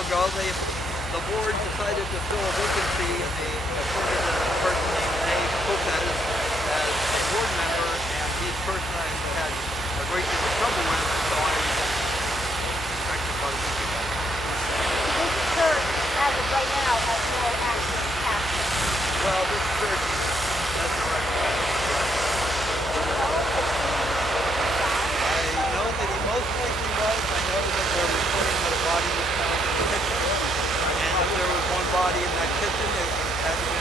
ago, the board decided to fill a vacancy, and they appointed a person named Dave Lopez as a board member, and he's a person I had a great deal of trouble with, so I effective about a week ago. This church, as of right now, has no active pastor. Well, this church, that's correct. I know that he most likely was. I know that they're reporting that a body was found in the kitchen, and if there was one body in that kitchen, it had to be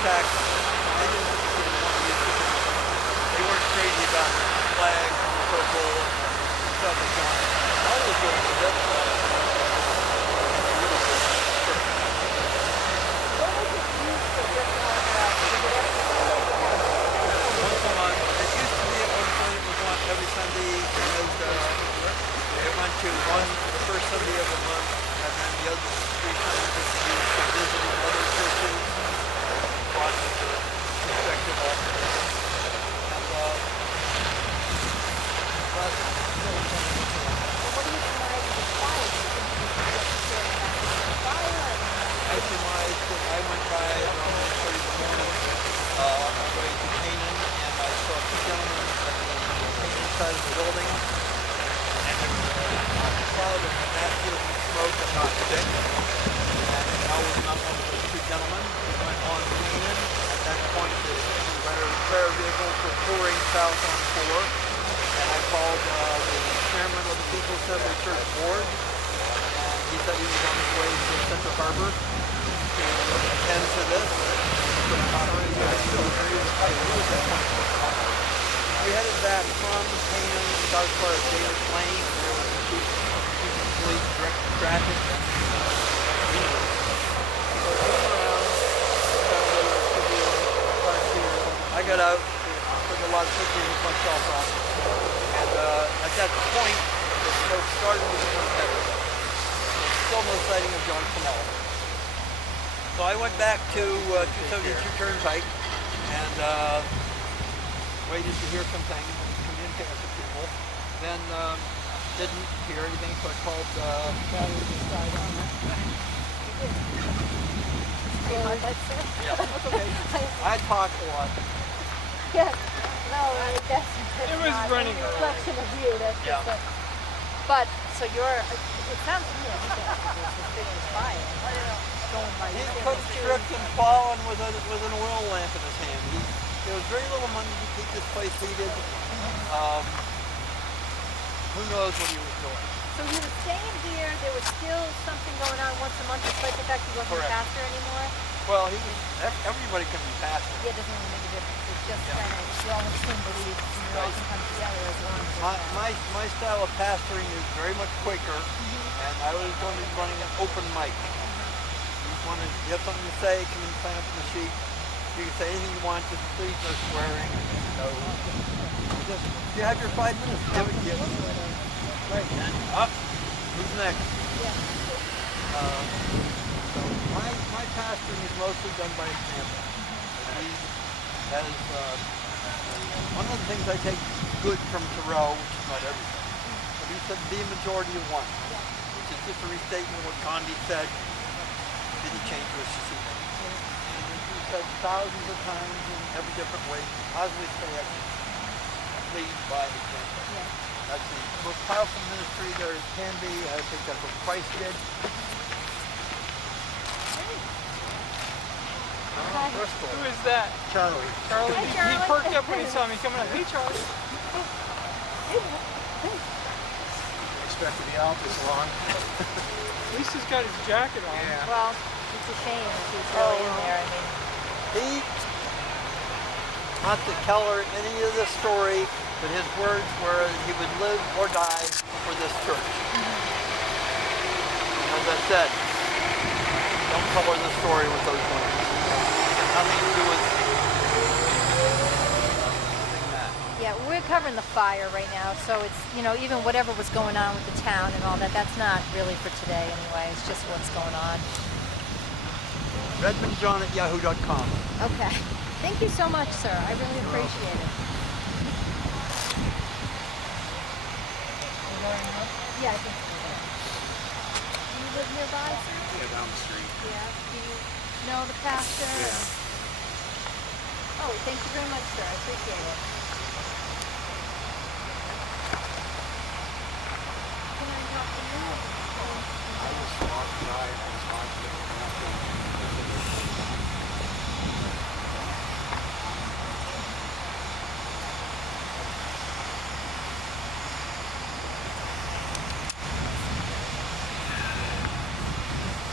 tax. They weren't crazy about flags and purple and stuff like that. I was going with it. Once a month. It used to be at one point it was on every Sunday. It went to one the first Sunday of the month, and then the other 3 Sundays was used for visiting other churches. Perspective of I went by around 1:30 in the morning on my way to Canaan, and I saw 2 gentlemen at the Canaan side of the building, and there was a cloud of masculine smoke about thick, and I was not one of those 2 gentlemen. We went on Canaan. At that point, the prayer vehicles were pouring south on 4, and I called the chairman of the People's Assembly Church Board, and he said he was on his way to Central Harbor to attend to this. We headed back from Canaan about as far as Davis Lane. There was a police directed traffic. I got out, took a lot of pictures with myself on, and at that point, the smoke started to become heavy. Still no sighting of John Cannell. So I went back to 272 Turnpike and waited to hear some things and communicate with the people. Then didn't hear anything, so I called yeah, that's okay. I talk a lot. Yes. No, it was running a reflection of you. That's just a, but so it sounds to me like you got a suspicious fire going by. He could have tripped and fallen with an oil lamp in his hand. There was very little money to keep this place heated. Who knows what he was doing? So he was staying here. There was still something going on once a month, despite the fact he wasn't a pastor anymore. Well, everybody can be pastor. Yeah, it doesn't really make a difference. It's just kind of, we all have the same beliefs, and we all can come together as long as my style of pastoring is very much Quaker, and I was going to be running an open mic. You have something to say, come in, sign up for the sheet. You can say anything you want, just please no swearing. No. Just, you have your 5 minutes. Give it to you. Right. And up. Who's next? Yeah. So my pastoring is mostly done by example. He has one of the things I take good from Thoreau, which is not everything, but he said be a majority of one, which is just a restatement of what Gandhi said. Did he change his secret? And he said thousands of times in every different way, positively say lead by example. That's the most powerful ministry there can be. I think that's what Christ did. All Hi. Bristol. Who is that? Charlie. Charlie. Hi, He Charlie. perked up when he saw me coming up. Hey, Charlie. Expect to be out this long. At least he's got his jacket on. Yeah. Well, it's a shame if he's really in there. I mean, He, not to color any of the story, but his words were he would live or die for this church. As I said, don't color the story with those words. Nothing to do with that. yeah, we're covering the fire right now, so it's, you know, even whatever was going on with the town and all that, that's not really for today anyway. It's just what's going on. RedmondJohn@yahoo.com. Okay. Thank you so much, sir. I really appreciate it. Yeah, I think so. Do you live nearby, sir? Yeah, down the street. Yeah. Do you know the pastor? Yeah. Oh, thank you very much, sir. I appreciate it. Can I talk to you? I just walked by and I was watching it come up and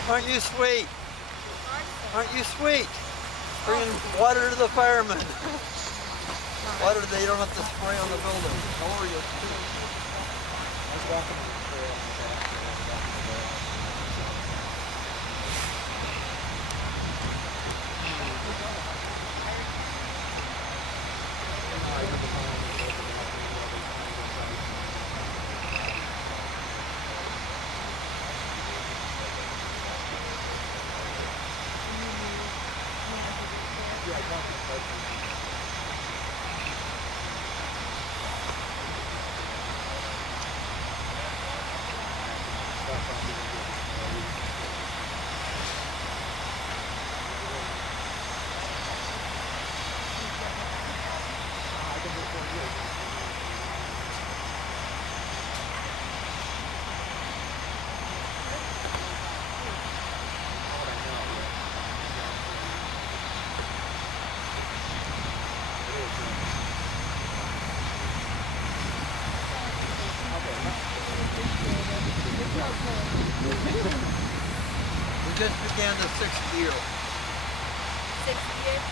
Aren't you sweet? Aren't you sweet? Bringing water to the firemen. Water they don't have to spray on the building. How are you? I was walking on the trail in the back and I was walking the road. I did the phone and opened it up and all these things inside. Yeah, I got the question. Stuff I'm gonna get. I've been here 4 years. What I know, yeah. It is, We just began the 6th year. 6 years?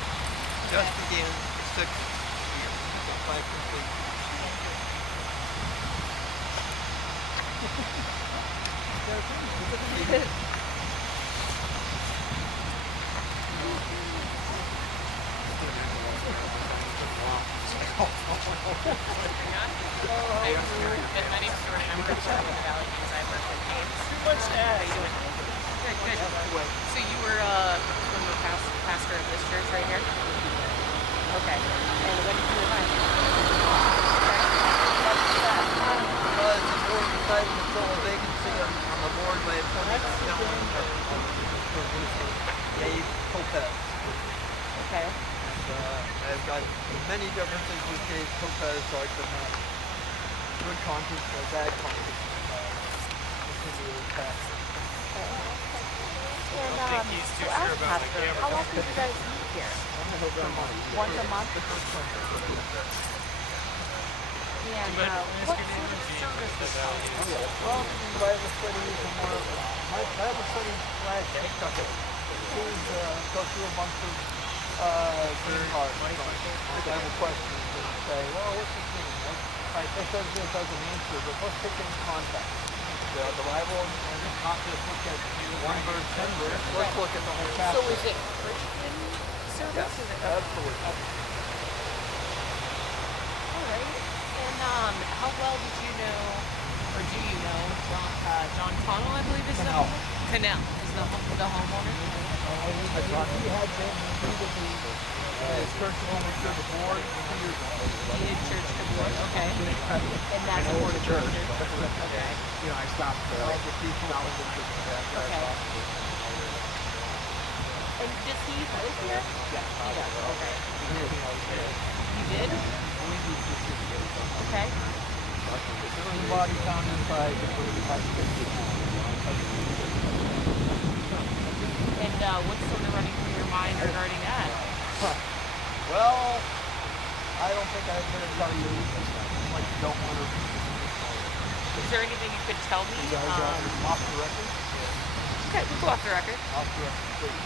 Just began the 6th year. By complete. My name's Jordan. I'm from Chicago Valley News. I work with James. Too much How ad. you doing? Good, good. So you were from the pastor of this church right here? Okay. And when did you resign? Okay. Well, it's the board decided to fill a vacancy on the board by appointing a gentleman Dave Lopez. Okay. And I've got many differences with Dave Lopez, so I could have good conscience or bad conscience continue with that. And, so as pastor, how often do you guys meet here? Once a month? And what sort of services? Well, Bible studies and more. My Bible study slash TikTok. Please go through a bunch of green cards. Bible questions and say, well, what's this mean? Right, this says this as an answer, but let's take it in context. The Bible, and not just look at one verse, 10 verse. Let's look at the whole chapter. So is it Christian service? Yes, Is it? absolutely. All right. And how well did you know, or do you know, John Connell, I believe is Cannell. Cannell is the homeowner? He had been previously his church owner to the board 2 years ago. He did church to board. Okay. And that's I know the church. Okay. You know, I stopped Like the people out of the Okay. And does he live here? Yeah. He does. Okay. You You did? Okay. Anybody found inside the And what's sort of running through your mind regarding that? Well, I don't think I'm going to tell you what you don't want to read. Is there anything you could tell me? Off the record? Okay, we'll go off the record. Off the record, please.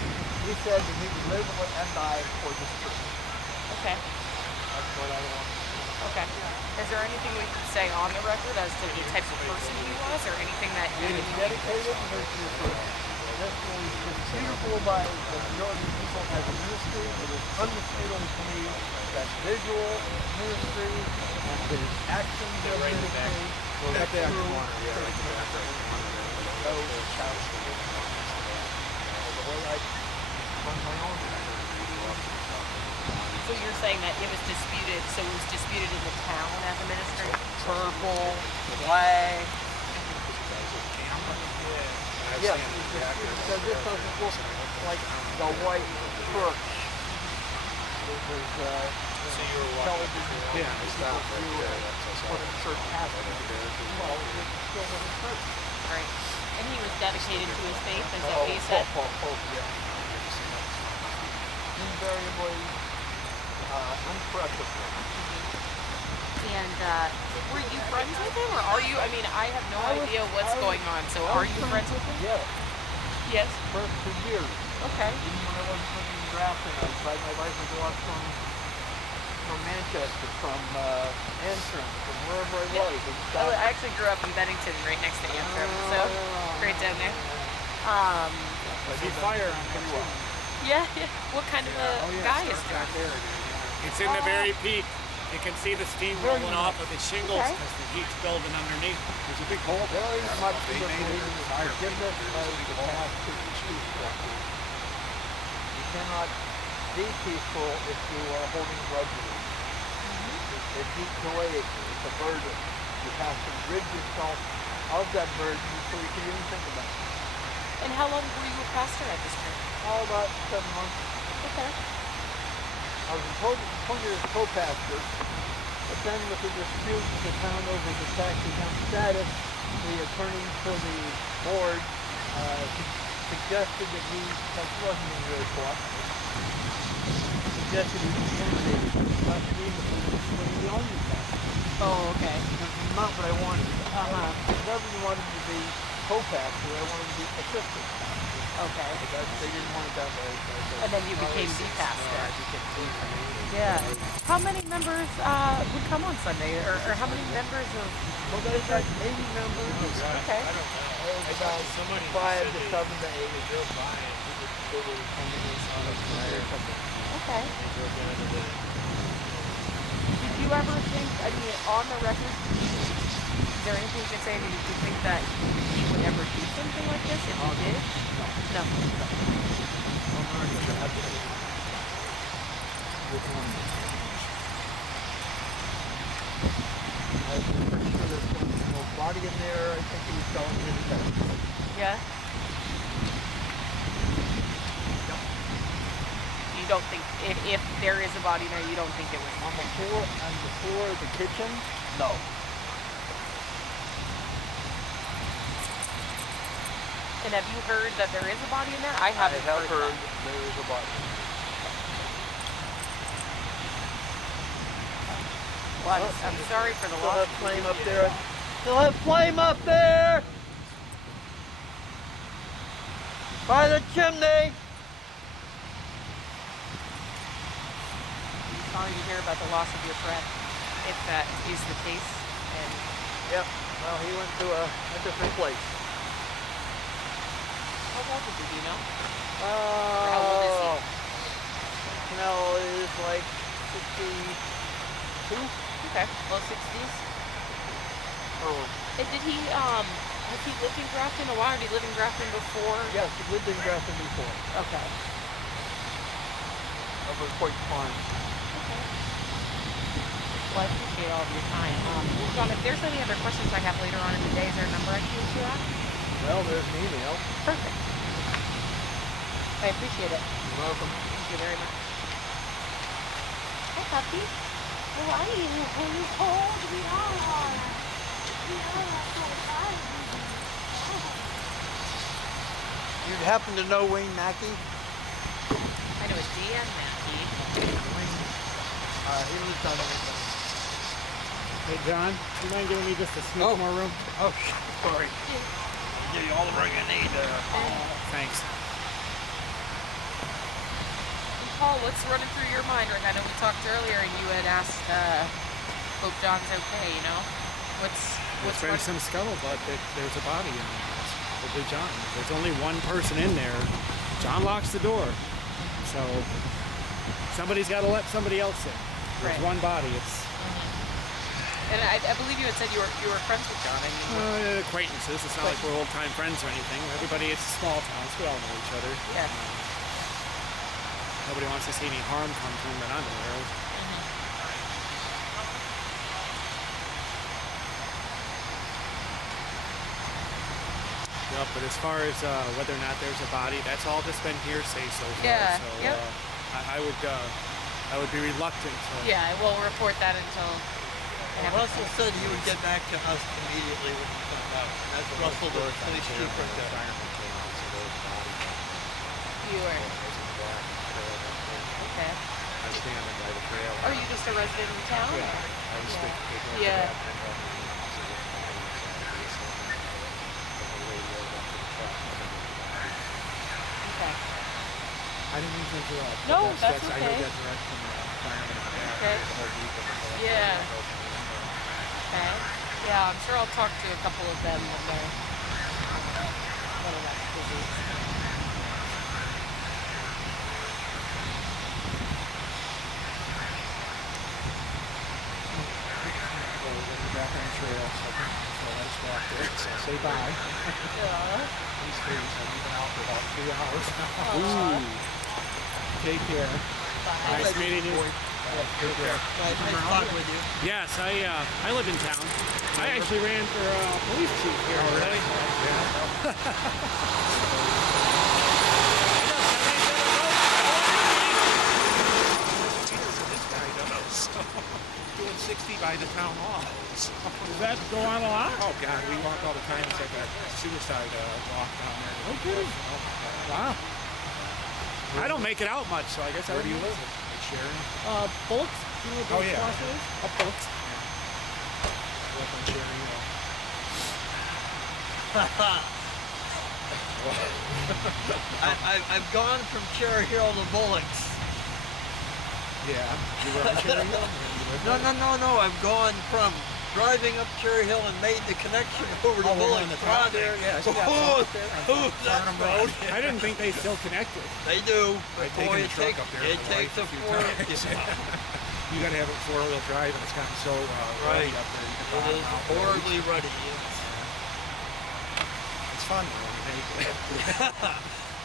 He said that he would live and die for this church. Okay. That's what I want. Okay. Is there anything we can say on the record as to the type of person he was, or anything that He is dedicated to this church. This is disputable by the majority of people as a ministry. It is undisputable to me that visual ministry and his actions of ministry will get there. No child. The way I run my own So you're saying that it was disputed, so it was disputed in the town as a ministry? purple, black. Yes, so this doesn't look like the white church. It was television. Yeah, it's not What a church has to be. Well, it's still what a church. Right. And he was dedicated to his faith, is that what you said? Yeah. Invariably, uncorruptible. And were you friends with him, or are you? I mean, I have no idea what's going on. So, are you friends with him? Yes, Yes. for years. Okay. Even when I wasn't living in Grafton, I tried my wife would go up from Manchester, from Antrim, from wherever I was. And stop. I actually grew up in Bennington, right next to Antrim, so right down there. See fire on him too. Yeah. What kind of a guy is Starts John? right there. It's in the very peak. You can see the steam rolling off of the shingles Okay. because the heat's building underneath. There's a big hole. Very much They believe made it in fire. forgiveness as the path to peaceful. You cannot be peaceful if you are holding grudges. It eats away at you. It's a burden. You have to rid yourself of that burden before you can even think about it. And how long were you a pastor at this church? All about 7 months. Okay. I was appointed as co-pastor, but then with the dispute with the town over the tax exempt status, the attorney for the board suggested that he, that wasn't being very cooperative, suggested he be terminated. Not to be the only pastor. Oh, okay. Not what I wanted. Uh-huh. I never wanted to be co-pastor, I wanted to be assistant. Okay. But they didn't want it that way. So I said, And then you became the I pastor. became the Yeah. How many members would come on Sunday, or how many members of? Well, there's like 80 members. Okay. About 5 to 7 to 8. Okay. Did you ever think? I mean, on the record, is there anything you can say? Did you think that he would ever do something like this if he did? No. I'm pretty sure there's no body in there. I think he was telling me that. Yeah. You don't think if there is a body there, you don't think it was? On the floor of the kitchen? No. And have you heard that there is a body in there? I I haven't have heard that. there is a body. Well, I'm sorry for the Still loss. have flame up there. Still have flame up there! By the chimney! I'm sorry to hear about the loss of your friend, if that is the case. And Yep. Well, he went to a different place. how old is he? Do you know? Oh. How old is he? Snell is like 62. Okay, low 60s. Oh, And did he has he lived in Grafton a while? Did he live in Grafton before? yes, he lived in Grafton before. Okay. Over at Coit Farm. Well, I appreciate all of your time. John, if there's any other questions I have later on in the day, is there a number I can reach you at? Well, there's an email. Perfect. I appreciate it. You're welcome. Thank you very much. Hi, puppy. Oh, I need you when you hold me on. You happen to know Wayne Mackey? I Dee and Matthew. He lives on the Hey, John, you mind giving me just a smidge more room? Oh, sorry. Give you all the room you need. Thanks. Paul, what's running through your mind right now? I know we talked earlier and you had asked, hope John's okay, you know? What's There's been some scuttlebutt that there's a body in there. It's probably John. There's only one person in there. John locks the door. So somebody's got to let somebody else in. There's Right. one body. It's And I believe you had said you were friends with John. I mean, acquaintances. It's not like we're old-time friends or anything. Everybody, it's a small town, so we all know each other. yeah. Nobody wants to see any harm come to him that I'm aware of. Yep, but as far as whether or not there's a body, that's all just been hearsay so far. Yeah, So yep. I would be reluctant to. Yeah, I will report that until. Russell said he would get back to us immediately when he found out. And that's Russell, the police chief right there. You were. Okay. I was standing by the trail. Are you just a resident in town? Yeah, I was thinking. Yeah. Okay. I didn't mean to interrupt. No, but that's I okay. heard that direct from the fireman in the back. Okay. The whole week of the whole Yeah. thing. Okay. Yeah, I'm sure I'll talk to a couple of them when they're a little less busy. Well, we're gonna be back on the trail, so let's walk there. So say bye. Yeah. He's free, so we've been out for about 3 hours now. Aw. Take care. Bye. Nice meeting you. Take care. Nice talking with you. Yes, I live in town. I actually ran for police chief here. Oh, really? This guy does. Doing 60 by the town hall. Does that go on a lot? Oh God, we walk all the time. It's like a suicide walk down there. Okay. Wow. I don't make it out much, so I guess I. Where do you live? Sharon. Bullets? You know what Oh, yeah. Bullets is? Up Bullets. Up on Sharon, I've gone from Cherry Hill to Bullocks. Yeah. You were on Cherry Hill? No. I've gone from driving up Cherry Hill and made the connection over to Oh, we're Bullocks. on the top there. Yeah, so That road. I didn't think they still connected. They do. I've Boy, taken the truck up there. it with my takes wife a few fork. times. You gotta have it 4-wheel drive, and it's gotten so Right. ruddy up there. You can It bottom is out. horribly ruddy. It's fun though. When you make it.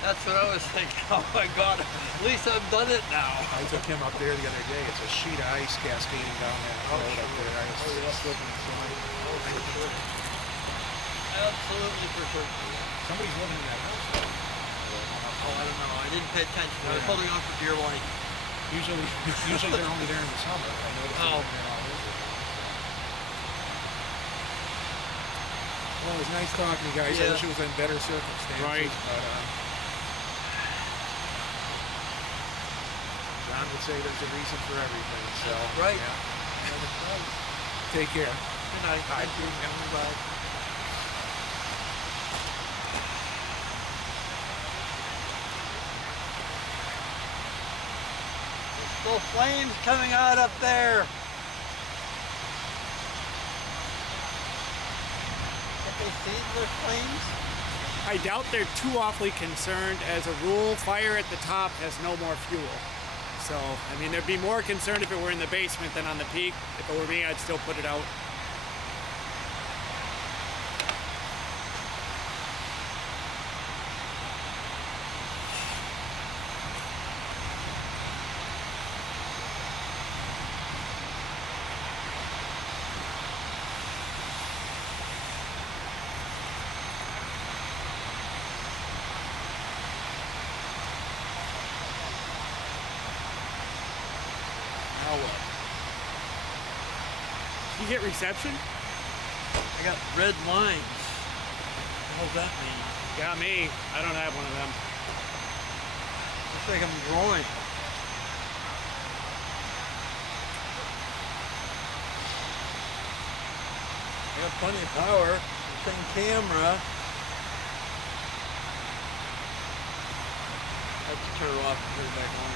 That's what I was thinking. Oh my God! At least I've done it now. I took him up there the other day. It's a sheet of ice cascading down that road up there. I was slipping so Absolutely for sure. Somebody's living in that house. Oh, I don't know. I didn't pay attention. I was holding on for dear life. Usually they're only there in the summer. I noticed Oh. they're there all winter. Well, it was nice talking to you guys. I Yeah. wish it was in better circumstances. Right. But, John would say there's a reason for everything. So Right. Yeah. Take care. Good night. Bye. Thank you. Bye. Still flames coming out up there. Have they seen the flames? I doubt they're too awfully concerned. As a rule, fire at the top has no more fuel. So, I mean, they'd be more concerned if it were in the basement than on the peak. If it were me, I'd still put it out. Now what? You get reception? I got red lines. What does that mean? Got me. I don't have one of them. Looks like I'm growing. I got plenty of power. Same camera. I have to turn it off and put it back on.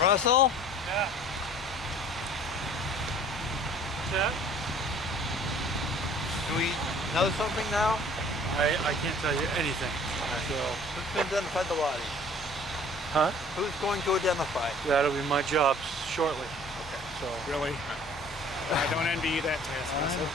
Russell? Yeah. What's that? Do we know something now? I can't tell you anything. So, Who's going to identify the body? huh? Who's going to identify? That'll be my job shortly. Okay. So, Really? I don't envy you that task, Russell.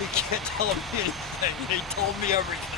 You can't tell him anything. He told me everything.